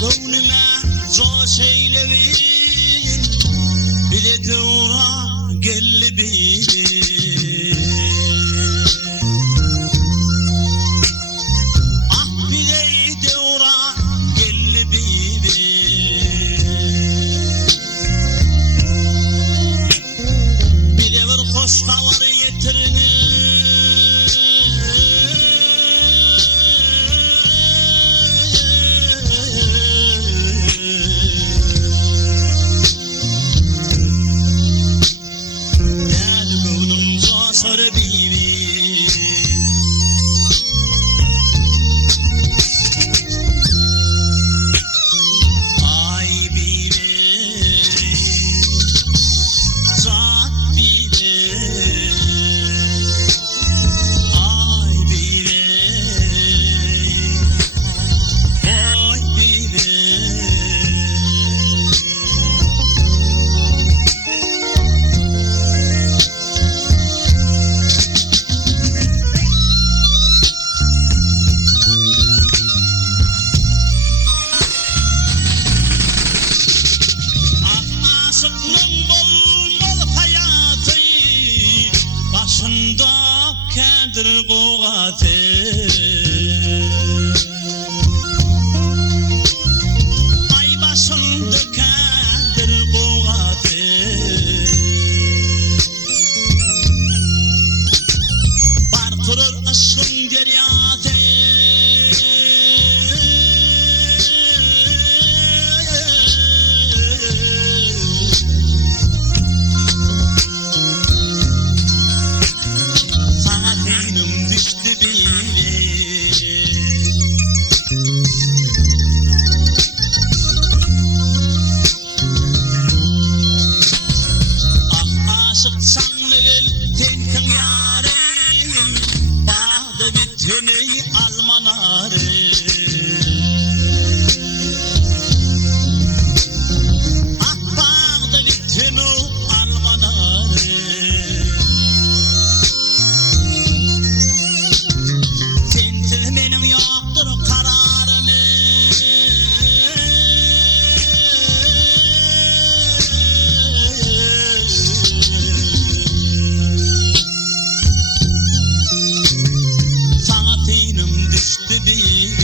Gönlüme coş eylevin, bir de devra gelli biri. Ah bir de devra gelli biri. Bir de bir hoş kavar yetirini. Sarı bibi, ay bibi, zat bibi, ay bibi, ay bibi. Aşıkның bol hayatı, başında kendir koğatı. Ay başında kendir koğatı. Barkırır aşkın deryatı. Düştü bir